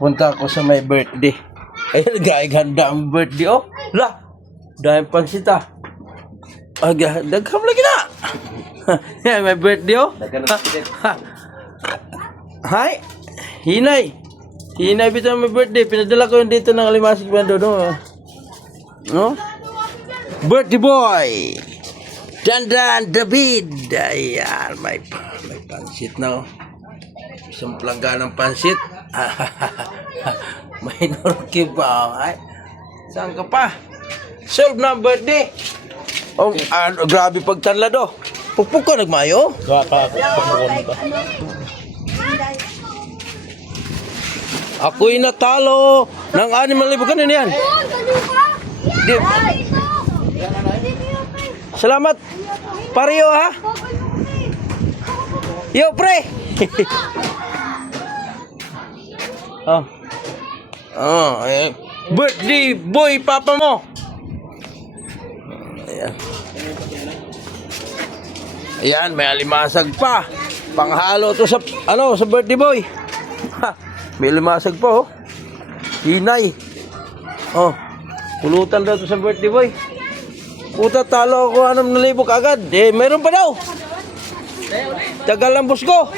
punta ako sa may birthday. Ayun, ganda ang birthday, oh. La, dahil pansit, ah. Dagham lagi na. Yan, may birthday, oh. Hi, Hinay. Hinay, bitaw may birthday. Pinadala ko yun dito ng Alimasig Bando, no? No? Birthday boy! Dandan David! Ayan, may pansit na, oh. Isang plangga ng pansit. May norki pa, oh. Ay, saan ka pa? Solve na ang birthday. Oh, grabe pagtanlad, oh. Pukpuk ka nagmayo? Ako'y natalo ng 6,000 kanina yan. Di. Salamat. Pareho, ha? Yo, pre. Birthday boy papa mo. Ayan. Ayan, may alimasag pa. Panghalo to sa sa birthday boy. Ha, may alimasag pa, oh. Hinay. Oh, pulutan daw to sa birthday boy. Puta, talo ako 6,000 agad. Eh, meron pa daw. Tagal ang bus ko.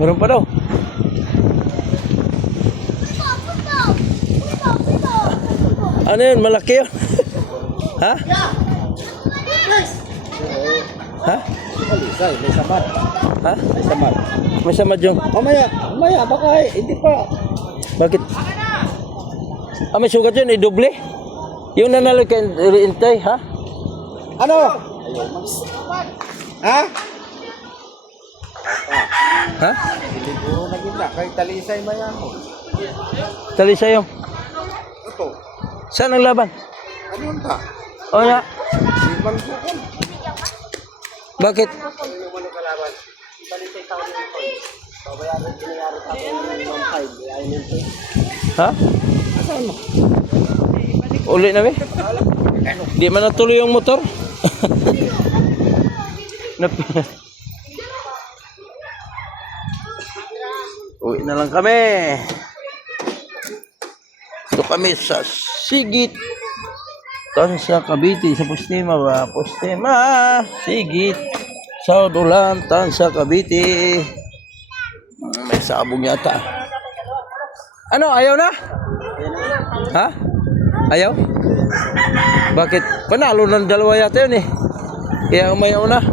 Meron pa daw. Ano yun? Malaki yun? Ha? Ha? May samad. Ha? May samad. May samad yung... Mamaya, baka hindi pa. Bakit? May sugat yun, i-doble? Yung nanalo kay Rintay, ha? Ano? Ha? Ha? Hindi puro naging na. Kay Talisay maya ako. Talisay yung... Ito. Saan ang laban? Ano yun ta? O ya. Limang bukon. Bakit? Ano kalaban? Talisay tao nito. Pabayaran pinayari ako ng 5. Ayaw nito. Ha? Saan mo? Uli na, be? Di man natuloy yung motor? Uwi na lang kami. Ito kami sa Sigit, Tansa, Cavite. Sa Postema ba? Postema, Sigit, South Ulan, Tansa, Cavite. May sabong yata. Ano? Ayaw na? Ha? Ayaw? Bakit? Panalo ng dalawa yata yun, eh. Kaya umayaw na.